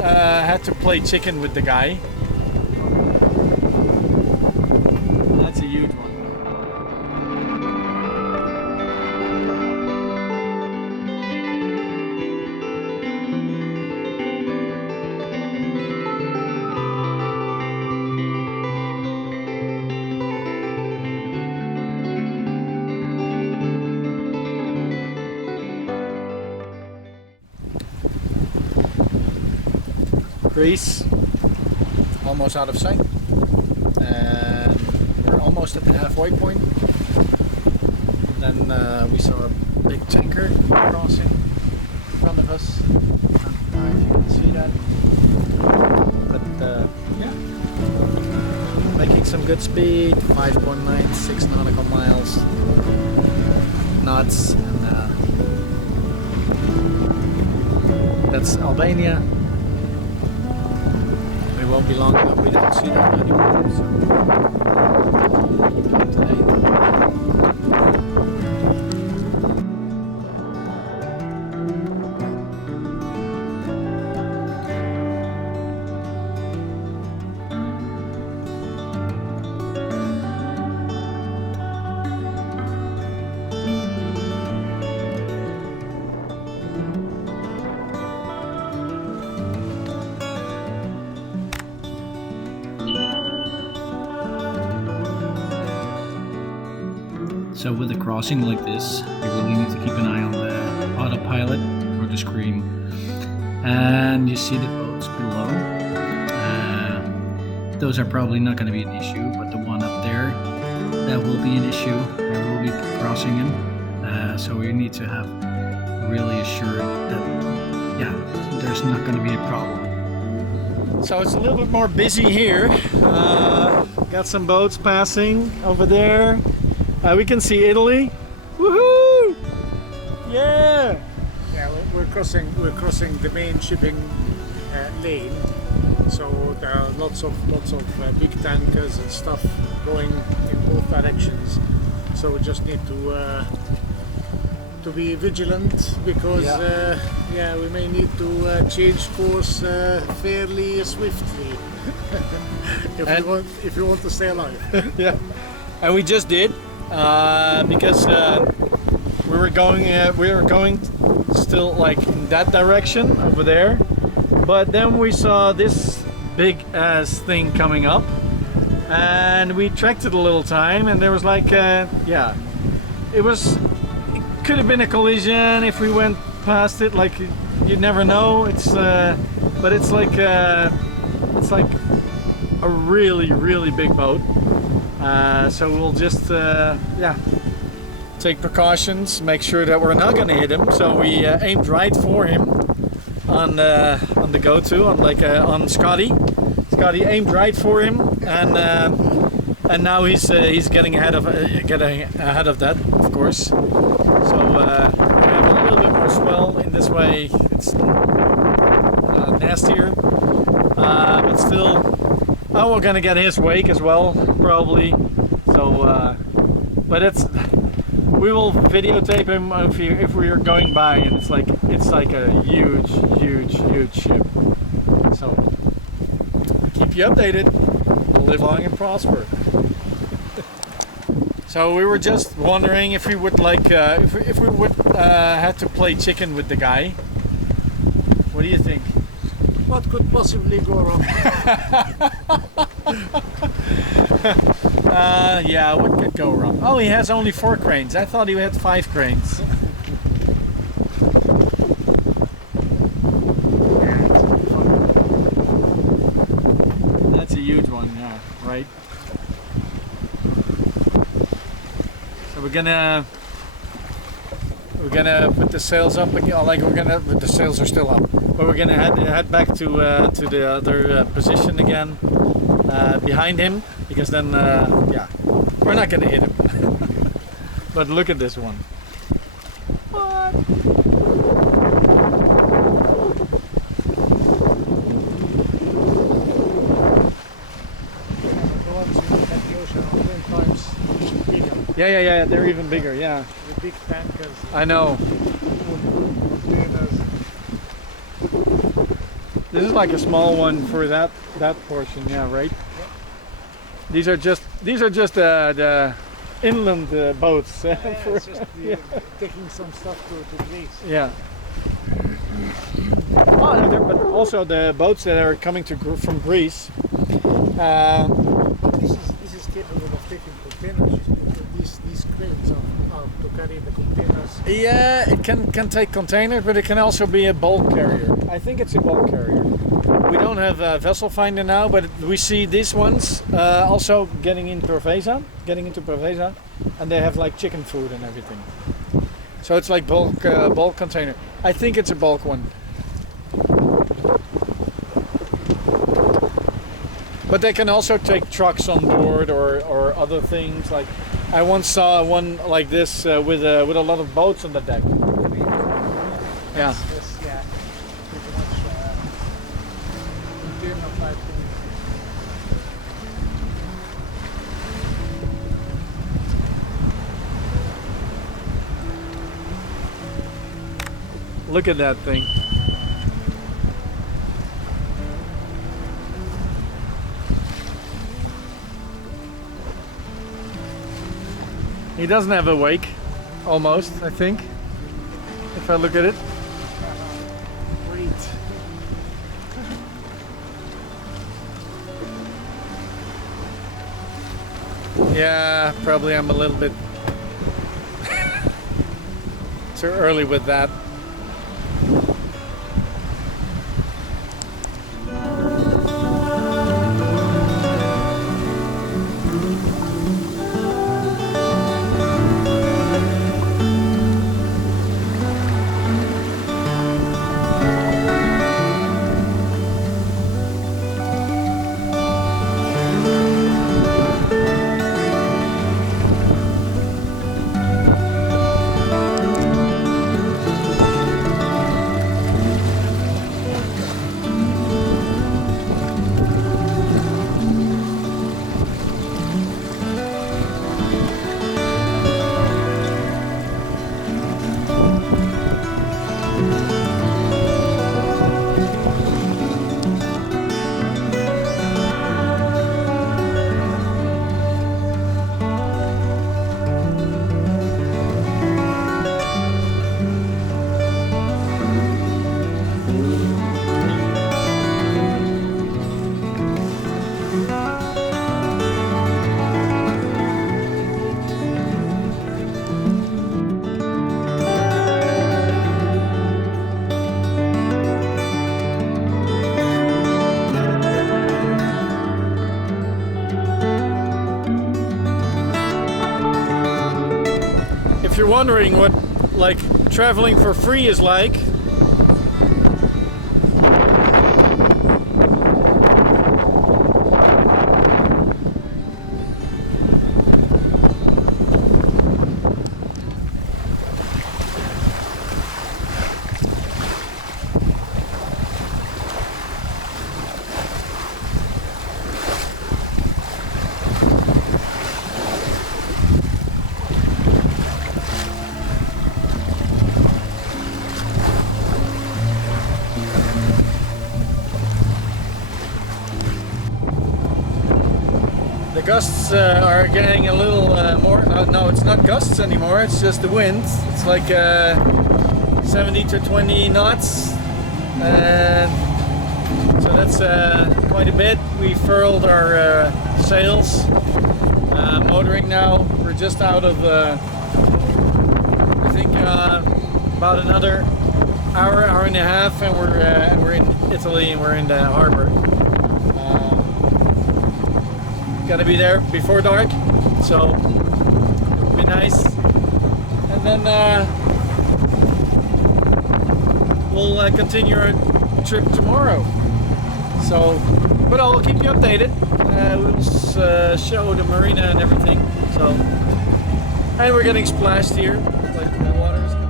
had to play chicken with the guy. That's a huge one. Greece, almost out of sight, and we're almost at the halfway point. Then we saw a big tanker crossing in front of us. I don't know if you can see that, but yeah, making some good speed, 5.96 nautical miles, knots, and that's Albania. Won't be long enough, we don't see that anymore. So. So with a crossing like this, you really need to keep an eye on the autopilot or the screen. And you see the boats below. Those are probably not going to be an issue, but the one up there, that will be an issue. There will be crossing him. So you need to have really assured that, yeah, there's not going to be a problem. So it's a little bit more busy here. Got some boats passing over there. We can see Italy. Woohoo! Yeah! Yeah, we're crossing the main shipping lane. So there are lots of big tankers and stuff going in both directions. So we just need to be vigilant because we may need to change course fairly swiftly if you want to stay alive. Yeah, and we just did. Because we were going still like in that direction over there, but then we saw this big ass thing coming up, and we tracked it a little time, and there was like it could have been a collision if we went past it. Like you never know. But it's like a really big boat. So we'll just take precautions, make sure that we're not going to hit him. So we aimed right for him on the go-to, on Scotty. Scotty aimed right for him, and now he's getting ahead of that, of course. So we have a little bit more swell in this way. It's nastier, but still. Oh, we're gonna get his wake as well, probably. So, but we will videotape him if we are going by, and it's like a huge ship. So, keep you updated. Live long and prosper. So we were just wondering if we would if we would have to play chicken with the guy. What do you think? What could possibly go wrong? Yeah, what could go wrong? Oh, he has only 4 cranes. I thought he had 5 cranes. That's a huge one, yeah, right? So we're gonna put the sails up again. The sails are still up. But we're gonna head back to the other position again behind him, because then we're not gonna hit him. But look at this one. What? The ones you look at the ocean are 10 times bigger. Yeah, they're even bigger. Yeah. The big tankers. I know. This is like a small one for that portion, yeah, right? These are just the inland boats. It's just taking some stuff to Greece. Yeah. Oh, no, but also the boats that are coming from Greece. This is capable of taking containers. These cranes are to carry the containers. Yeah, it can take containers, but it can also be a bulk carrier. I think it's a bulk carrier. We don't have a vessel finder now, but we see these ones also getting into Preveza, and they have like chicken food and everything. So it's like bulk container. I think it's a bulk one. But they can also take trucks on board or other things. Like I once saw one like this with a lot of boats on the deck. Yeah. Yes, yeah. Pretty much container type thing. Look at that thing. He doesn't have a wake, almost, I think, if I look at it. Great. Yeah, probably I'm a little bit too early with that. If you're wondering what like traveling for free is like, the gusts are getting a little more. No, it's not gusts anymore. It's just the wind. It's like 70 to 20 knots, and so that's quite a bit. We furled our sails, motoring now. We're just out of, I think, about another hour and a half, and we're in Italy, and we're in the harbor. Gotta be there before dark, so it'll be nice. And then we'll continue our trip tomorrow. So, but I'll keep you updated. We'll show the marina and everything. So, and we're getting splashed here, like the water is coming.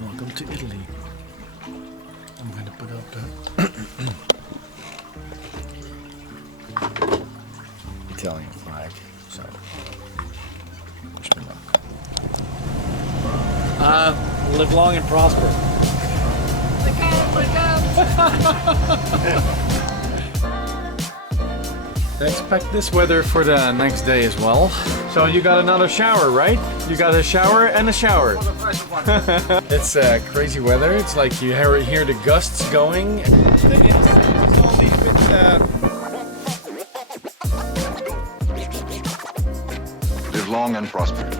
Welcome to Italy. I'm going to put up the Italian flag. So, wish me luck. Live long and prosper. Expect this weather for the next day as well. So you got another shower, right? You got a shower and a shower. It's crazy weather. It's like you hear the gusts going. It's only a bit, Live long and prosper.